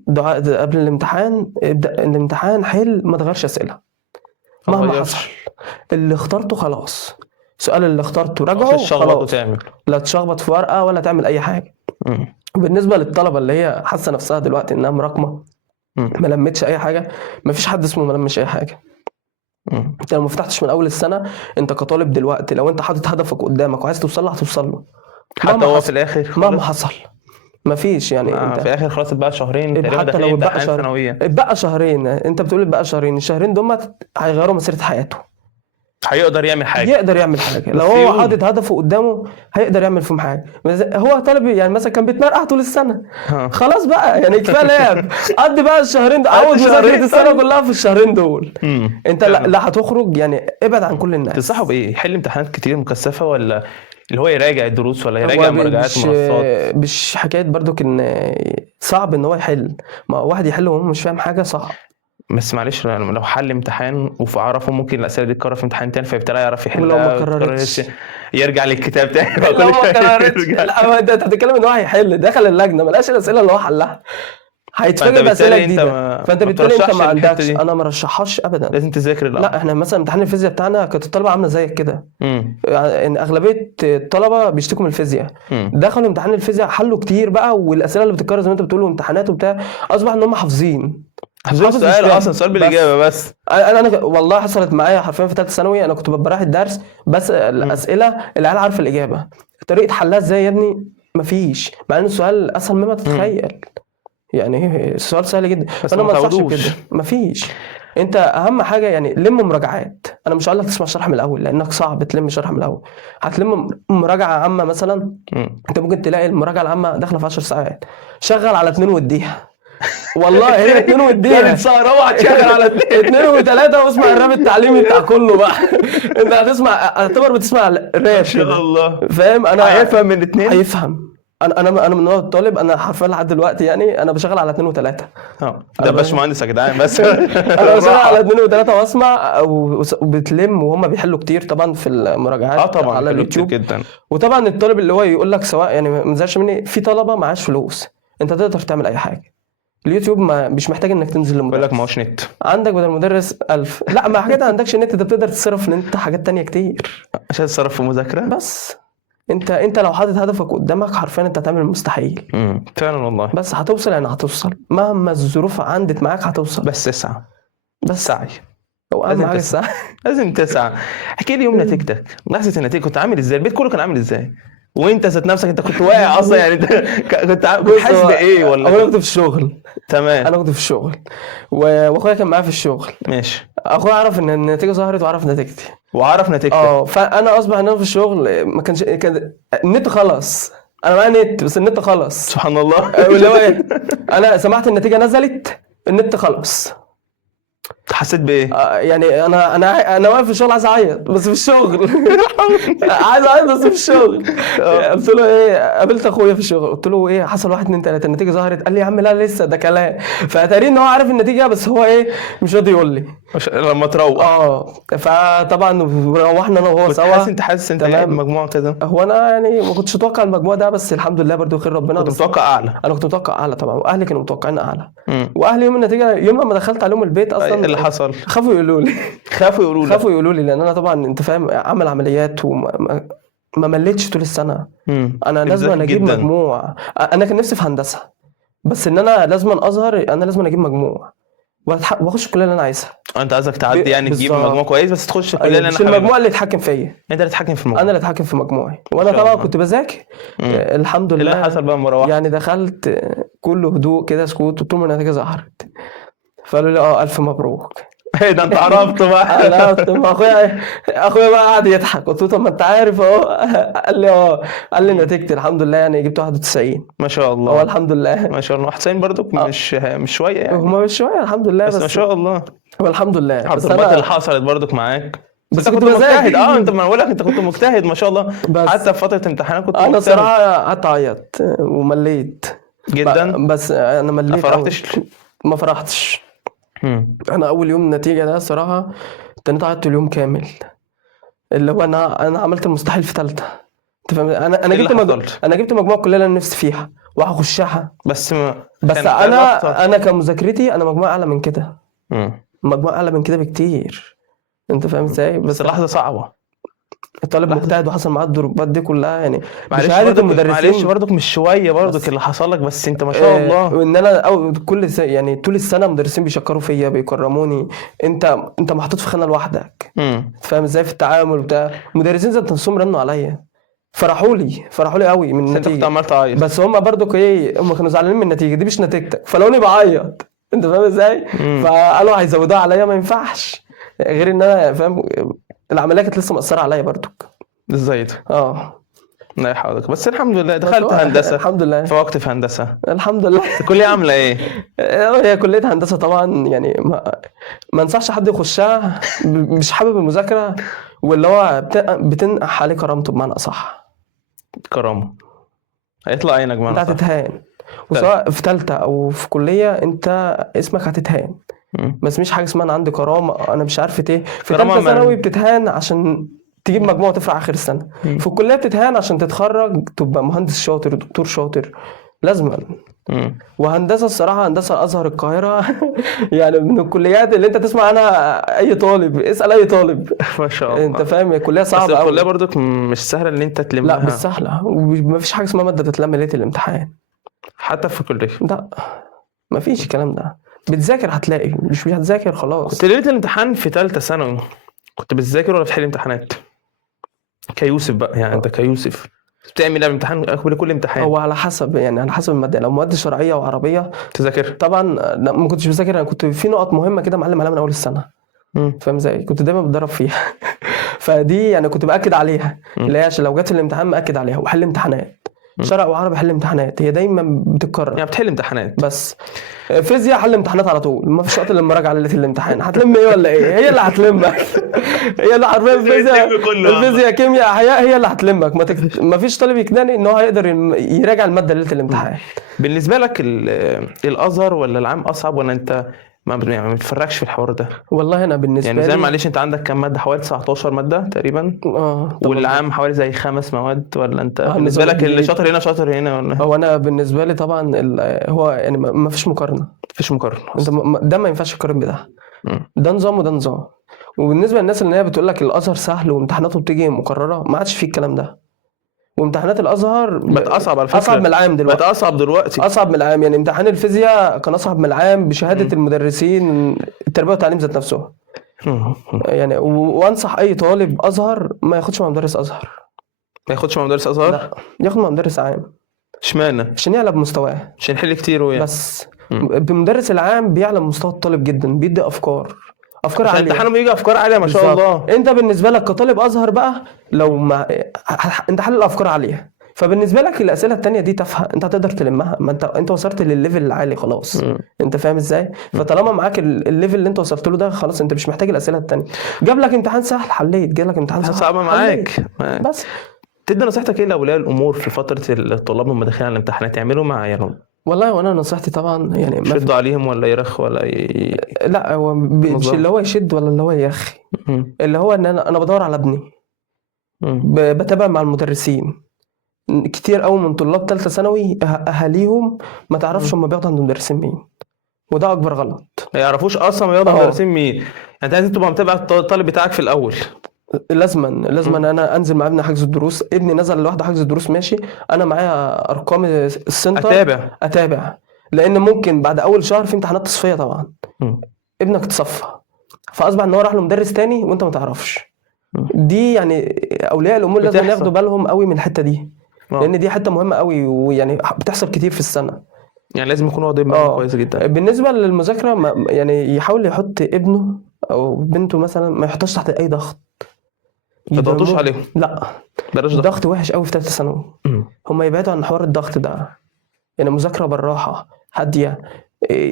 دعاء قبل الامتحان، ابدأ الامتحان حل، ما تغيرش أسئلة مهما تغيرش. حصل. اللي اخترته خلاص، السؤال اللي اخترته راجعه تشخبط خلاص، وتعمل. لا تشخبط في ورقة ولا تعمل أي حاجة. مم. بالنسبة للطلبة اللي هي حاسة نفسها دلوقتي إنها مراكمة، ما لمتش أي حاجة، ما فيش حد اسمه ما لمش أي حاجة. أنت لو ما فتحتش من أول السنة، أنت كطالب دلوقتي لو أنت حاطط هدفك قدامك وعايز توصل له هتوصل له حتى مهما هو حصل. في الاخر مهما حصل ما فيش يعني. في انت الاخر خلاص اتبقى شهرين تقريبا حتى داخلين لو اتبقى امتحان شهرين، ثانويه. اتبقى شهرين، انت بتقول اتبقى شهرين، الشهرين دول هيغيروا مسيرة حياته. هيقدر يعمل حاجه. يقدر يعمل حاجة لو بس هو يقوم. حاطط هدفه قدامه، هيقدر يعمل فيهم حاجة. هو طالب يعني مثلا كان بيتمرقع طول السنة، ها. خلاص بقى يعني كفايه لعب، قضي بقى الشهرين دول، عوض شهرين مذاكرة السنة طيب. كلها في الشهرين دول. انت فعلا. لا هتخرج يعني، ابعد عن كل الناس. تنصحه بايه؟ يحل امتحانات كتير مكثفه، ولا اللي هو يراجع الدروس، ولا يراجع هو مراجعات منصات؟ مش حكاية برضك ان صعب ان هو يحل، ما واحد يحل وهو مش فاهم حاجة صعب. بس معلش، لو حل امتحان وعرفه ممكن الاسئله دي تتكرر في امتحان تاني، فيبتدي يعرف ولو ما يحلها كررتش، يرجع للكتاب تاني. لو ما كررتش، يرجع. لا ما انت بتتكلم ان هو هيحل، دخل اللجنة ملقاش الاسئلة اللي هو حلها، فانت هيتفاجئ باسئله بالتالي انت جديده. فانت ما بالتالي انت ترشحش ما الحته عندكش، دي. انا ما رشحهاش ابدا. لازم تذاكر الاول. لا احنا مثلا امتحان الفيزياء بتاعنا كانت الطلبه عامله زيك كده، يعني اغلبيه الطلبه بيشتكوا من الفيزياء، دخلوا امتحان الفيزياء حلوا كتير بقى، والاسئله اللي بتتكرر زي ما انت بتقول وامتحانات وبتاع، اصبح ان هم حافظين. حافظين حافظ السؤال مش فاهم. اصلا، سؤال بالاجابه بس. انا والله حصلت معايا حرفيا في ثالثه ثانوي، انا كنت ببقى رايح الدرس بس الاسئله العيال عارفه الاجابه، طريقه حلها ازاي يا ابني مفيش، مع ان السؤال اسهل مما تتخيل. يعني السؤال سهل جدا، بس انا ما ما انصحش تعودوش. كده، مفيش. انت اهم حاجه يعني لم مراجعات، انا مش هقول لك تسمع شرح من الاول لانك صعب تلم شرح من الاول، هتلم مراجعه عامه مثلا. انت ممكن تلاقي المراجعه العامه داخله في 10 ساعات، شغل على 2 واديها، والله هي 2 واديها، روح تشغل على 2 و3 واسمع الراب التعليمي بتاع كله بقى. انت هتسمع، اعتبر بتسمع راب ان شاء كده، الله. فاهم؟ انا هيفهم من الاثنين. هيفهم. انا من نوع الطالب، انا حرفيا لحد دلوقتي يعني انا بشغل على 2 و3. ده باشمهندس يا جدعان بس. انا بشغل على 2 و3 واسمع، وبتلم وهم بيحلوا كتير طبعا في المراجعات طبعا على حلو كتير اليوتيوب جدا. وطبعا الطالب اللي هو يقول لك سواء يعني ما تزعلش مني، في طلبه معاش فلوس، انت تقدر تعمل اي حاجه، اليوتيوب مش محتاج انك تنزل بقول لمدرس، لك ما هوش نت. عندك بدل المدرس 1000، لا ما حاجات عندكش نت، انت بتقدر تصرف ان انت حاجات تانية كتير، عشان تصرف في مذاكره. بس انت لو حاطط هدفك قدامك حرفيا انت هتعمل المستحيل. فعلا والله. بس هتوصل، يعني هتوصل مهما الظروف عندت معاك هتوصل، بس اسعى. بس سعي. هو اهم لازم حاجه تسعى. السعي. لازم تسعى. احكي لي يوم نتيجتك، لحظه النتيجه كنت عامل ازاي؟ البيت كله كان عامل ازاي؟ وانت ذات نفسك انت كنت واقع اصلا يعني، انت كنت حاسس بايه ولا؟ انا كنت في الشغل، تمام. انا كنت في الشغل واخويا كان معايا في الشغل، ماشي. اخويا عرف ان النتيجه ظهرت وعرف نتيجتي، وعرف نتيجتك. فانا اصبح ان انا في الشغل ما كان النت خلص، انا معايا نت بس النت خلص، سبحان الله. اللي هو ايه، انا سمعت النتيجه نزلت النت خلص. حسيت بايه؟ يعني انا واقف في الشغل عايز اعيط بس في الشغل. عايز اعيط بس في الشغل. قلت له ايه، قابلت اخويا في الشغل قلت له ايه حصل، 1 2 3 النتيجه ظهرت، قال لي يا عم لا لسه ده كلام، فاتاري ان هو عارف النتيجه بس هو ايه مش راضي يقول لي. لما تروح. فطبعا روحنا انا وهو سوا. انت حاسس انت جايب مجموعه كده؟ هو انا يعني ما كنتش متوقع المجموع ده، بس الحمد لله برضو خير ربنا. كنت متوقع اعلى؟ انا كنت متوقع اعلى طبعا، واهلي كانوا متوقعين اعلى. واهلي يوم النتيجه، يوم لما دخلت عليهم البيت اصلا اللي حصل خافوا يقولوا لي. خافوا يقولوا لي لان انا طبعا انت فاهم عامل عمليات وما ما مليتش طول السنه. انا لازم اجيب مجموع، انا كان نفسي في هندسه بس ان انا لازم اظهر، انا لازم اجيب مجموع واخش الكليه اللي انا عايزها. انت عايزك تعدي يعني تجيب مجموع كويس بس تخش الكليه اللي انا حاببها، مش المجموع اللي يتحكم فيا، انت اللي تتحكم في المجموع. انا اللي اتحكم في مجموعي، وانا طبعا كنت بذاكر. الحمد لله. اللي حصل بقى مروح يعني دخلت كله هدوء كده سكوت، قلت لهم النتيجه ظهرت، فقالوا لي الف مبروك. ايه ده انت عرفت بقى؟ لا اخويا بقى قعد يضحك، قلت له طب ما انت عارف اهو. قال لي نتيجتي الحمد لله يعني جبت 91. ما شاء الله. الحمد لله ما شاء الله. 91 برضك مش شويه يعني. هما مش شويه الحمد لله، بس ما شاء الله. الحمد لله. بس انا اللي حصلت برضك معاك، بس كنت مجتهد. انت ما بقول لك انت كنت مجتهد ما شاء الله. حتى في فتره امتحانات كنت انا مجتهد. صراحه قعدت اعيط ومليت جدا. بس انا مليت. ما فرحتش. انا اول يوم النتيجه ده صراحه تنيت عيطت اليوم كامل، اللي هو انا عملت المستحيل في ثالثه، انت فاهم؟ انا إيه جبت اللي حصل؟ انا جبت مجموعه الكليه اللي انا نفسي فيها وهخشها. بس ما بس كان تعب أكتر. انا كمذاكرتي انا مجموعه اعلى من كده، مم. مجموعه اعلى من كده بكتير. انت فاهم ازاي؟ بس بس اللحظة صعبة. الطالب لحظة. مجتهد وحصل معاه الضربات دي كلها يعني معلش بشهاده برضك، المدرسين. معلش برضك مش شوية برضك بس اللي حصل لك، بس انت ما شاء الله. وان انا او يعني طول السنه مدرسين بيشكروا فيا بيكرموني. انت محطوط في خانه لوحدك. مم. فاهم ازاي في التعامل وبتاع. مدرسين ذات نفسهم رنوا عليا، فرحوا لي قوي من بس انت كنت النتيجه. عمال تعيط. بس هم برضو ايه، هم كانوا زعلانين من النتيجه دي مش نتيجتك، فلوني بعيط. انت فاهم ازاي؟ مم. فقالوا هيزودوها عليا، ما ينفعش. غير ان انا فاهم العمليه كانت لسه مأثره عليا برضو. ازاي ده؟ اه لا يحاولك، بس الحمد لله بس دخلت هو هندسة. الحمد لله. فوقت في هندسة. الحمد لله. الكلية عاملة ايه؟ هي كليه هندسه طبعا يعني ما انصحش حد يخشها مش حابب المذاكره، واللي هو بتنقح عليه كرامته بمعنى اصح. كرامة. هيطلع عينك انت بمعنى صح. هتتهان، وسواء في ثالثه او في كليه انت اسمك هتتهان. مم. بس مش حاجه اسمها انا عندي كرامه انا مش عارفه ايه. في كرامة ثالثه من- ثانوي بتتهان عشان تجيب مجموع وتفرح اخر السنه. مم. في الكليه بتتهان عشان تتخرج تبقى مهندس شاطر دكتور شاطر لازما. مم. وهندسه الصراحه هندسه ازهر القاهره يعني من الكليات اللي انت تسمع عنها اي طالب اسال اي طالب. ما شاء الله. انت فاهم هي كليه بس صعبه قوي. الكلية برضك مش سهلة ان انت تلمها. لا مش سهله، ومفيش حاجه اسمها ماده تتلم ليله الامتحان. حتى في الكلية. لا مفيش الكلام ده. بتذاكر هتلاقي، مش هتذاكر خلاص. كنت ليلة الامتحان في تالتة ثانوي كنت بتذاكر ولا بتحل امتحانات؟ كيوسف بقى، يعني انت كيوسف بتعمل ايه الامتحان قبل كل امتحان؟ هو على حسب يعني على حسب الماده. لو مواد شرعيه وعربيه تذاكر. طبعا لا ما كنتش بذاكر. انا كنت في نقط مهمه كده معلم عليها من اول السنه. مم. فاهم ازاي؟ كنت دايما بتدرب فيها فدي يعني كنت باكد عليها، مم. اللي هي عشان لو جت في الامتحان مأكد عليها وحل امتحانات. مم. شرع وعربي حل امتحانات، هي دايما بتتكرر. يعني بتحل امتحانات. بس فيزياء حل امتحانات على طول، ما فيش وقت للمراجعه ليله الامتحان. هتلم ايه ولا ايه؟ هي اللي هتلمك هي اللي حرفيا الفيزياء كيمياء احياء هي اللي هتلمك. ما فيش طالب يقنعني ان هو هيقدر يراجع الماده ليله الامتحان. بالنسبة لك الازهر ولا العام اصعب، ولا انت يعني ما بتفرقش في الحوار ده؟ والله انا بالنسبه يعني زي لي معلش انت عندك كام مادة؟ حوالي 19 مادة تقريبا. طب والعام حوالي زي 5 مواد، ولا انت بالنسبة النظام لك اللي الجديد. شاطر هنا شاطر هنا ولا هو انا بالنسبه لي طبعا هو يعني ما فيش مقارنه. مفيش مقارنة؟ انت ده ما ينفعش تقارن بده. مم. ده نظام وده نظام. وبالنسبه للناس اللي هي بتقول لك الازهر سهل وامتحاناته بتيجي مكرره، ما عادش فيه الكلام ده. وامتحانات الازهر بقت اصعب على فكرة. اصعب من العام بقت دلوقتي. اصعب دلوقتي. اصعب من العام. يعني امتحان الفيزياء كان اصعب من العام بشهاده المدرسين التربيه والتعليم ذات نفسهم. مم. يعني وانصح اي طالب ازهر ما ياخدش مع مدرس ازهر. ما ياخدش مع مدرس ازهر؟ لا ياخد مع مدرس عام اشمعنى؟ عشان يعلى بمستواه. عشان يحل كتير ويعني. بس بمدرس العام بيعلى مستوى الطالب جدا، بيدي افكار عشان عاليه. امتحانه بيجي افكار عاليه ما شاء بالظبط. الله. انت بالنسبه لك كطالب ازهر بقى لو ما انت حل الافكار عاليه، فبالنسبه لك الاسئله التانية دي تافهه، انت هتقدر تلمها. ما انت وصلت للليفل العالي خلاص. انت فاهم ازاي؟ فطالما معاك الليفل اللي انت وصلت له ده خلاص، انت مش محتاج الاسئله التانية. جاب لك امتحان سهل حليت، جاب لك امتحان صعب صعبه معاك. بس تدي نصيحتك ايه لاولياء الامور في فتره الطلاب لما داخلين على الامتحانات يعملوا مع عيالهم؟ والله وانا نصيحتي طبعا يعني ما يشدوا عليهم ولا يرخ ولا لا هو مش نظام. اللي هو يشد ولا اللي هو يرخي. اللي هو ان انا بدور على ابني. بتابع مع المدرسين. كتير قوي من طلاب ثالثه ثانوي اهاليهم ما تعرفش هم بياخدوا عند مدرسين مين، وده اكبر غلط. ما يعرفوش اصلا بياخدوا مدرسين مين. يعني انت لازم تبقى متابع الطالب بتاعك في الاول. لازما انا انزل مع ابني حجز الدروس. ابني نزل لوحده حجز الدروس ماشي، انا معايا ارقام السنتر اتابع. لان ممكن بعد اول شهر في امتحانات تصفيه طبعا ابنك تصفى، فاصبح ان هو راح له مدرس تاني وانت ما تعرفش. دي يعني اولياء الامور لازم ياخدوا بالهم قوي من الحته دي. لان دي حته مهمه قوي، ويعني بتحصل كتير في السنه. يعني لازم يكونوا واخدين بالهم كويس جدا. بالنسبه للمذاكره يعني يحاول يحط ابنه او بنته مثلا ما يحطش تحت اي ضغط. ما تضغطوش عليهم. لا بلاش ضغط وحش قوي في ثالثه ثانوي. هم يبعدوا عن حوار الضغط ده. يعني مذاكره بالراحه هاديه،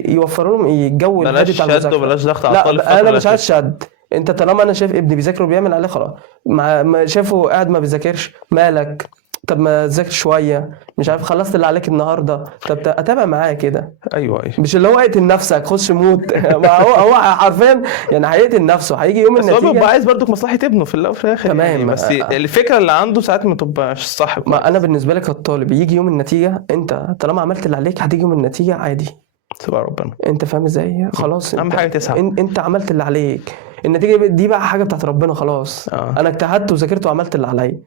يوفروا لهم الجو الهادي بتاع المذاكره. بلاش ضغط على الطالب. لا انا مش عايز شد. انت طالما انا شايف ابني بيذاكر وبيعمل عليه خلاص. ما شافه قاعد ما بيذاكرش مالك. طب ما تذاكر شويه، مش عارف خلصت اللي عليك النهارده، طب اتابع معايا كده. ايوه مش اللي هو اقتل نفسك خش موت. ما هو حرفيا يعني هيقتل نفسه، هيجي يوم بس هو بيبقى النتيجه. عايز برضك مصلحه ابنه في الاول وفي الاخر تمام. يعني، بس الفكره اللي عنده ساعات ما تبقاش صح كويس. ما انا بالنسبه لك كطالب يجي يوم النتيجه، انت طالما عملت اللي عليك هتيجي يوم النتيجه عادي. سبحان ربنا. انت فاهم ازاي؟ خلاص اهم حاجه تسعى. انت عملت اللي عليك، النتيجه دي بقى حاجه بتاعت ربنا خلاص. انا اجتهدت وذاكرت وعملت اللي عليا.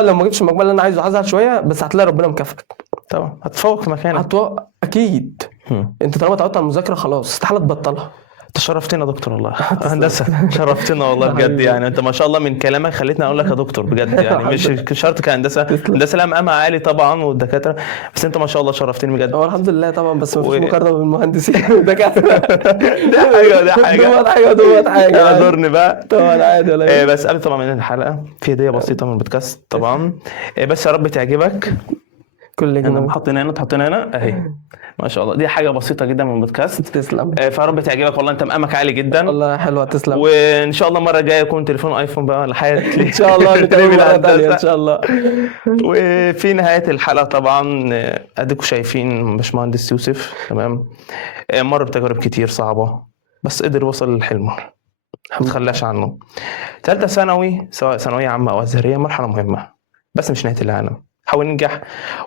لو ما جبتش المجموع اللي انا عايزه هزعل شويه، بس هتلاقي ربنا مكافئك. طبعا هتفوق في مكانك. اكيد. انت طالما اتعودت على المذاكره خلاص استحاله تبطلها. انت شرفتنا يا دكتور والله. هندسه شرفتنا والله بجد يعني، انت ما شاء الله من كلامك خليتني اقول لك يا دكتور بجد يعني، مش شرط كهندسه. هندسه لها مقامها عالي طبعا والدكاتره، بس انت ما شاء الله شرفتني بجد. هو الحمد لله طبعا، بس مفيش مقارنه بالمهندسين والدكاتره. دي حاجه ودي حاجه. دوت حاجه اعذرني بقى طبعا عادي ولا بس قبل طبعا من الحلقه في هديه بسيطه من البودكاست طبعا، بس يا رب تعجبك. كل انا حاطين هنا اهي ما شاء الله، دي حاجه بسيطه جدا من البودكاست. تسلم. فيا رب تعجبك والله، انت مقامك عالي جدا والله حلوه. تسلم. وان شاء الله المره الجايه يكون تليفون ايفون بقى ولا حاجه. ان شاء الله نتقابل مره ثانيه ان شاء الله. وفي نهايه الحلقه طبعا اديكم شايفين باشمهندس يوسف تمام، مر بتجارب كتير صعبه بس قدر يوصل لحلمه، ما تخلاش عنه. ثالثه ثانوي سواء ثانويه عامه او ازهريه مرحله مهمه بس مش نهايه العالم. حاول ننجح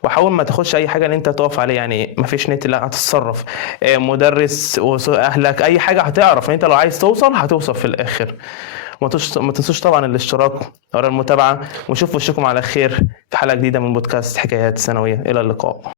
وحاول ما تاخدش اي حاجه اللي انت تقف عليه، يعني ما فيش نت، لا هتتصرف. مدرس واهلك اي حاجه هتعرف ان انت لو عايز توصل هتوصل في الاخر. ما تنسوش طبعا الاشتراك ورا المتابعه، ونشوف وشكم على خير في حلقه جديده من بودكاست حكايات ثانويه. الى اللقاء.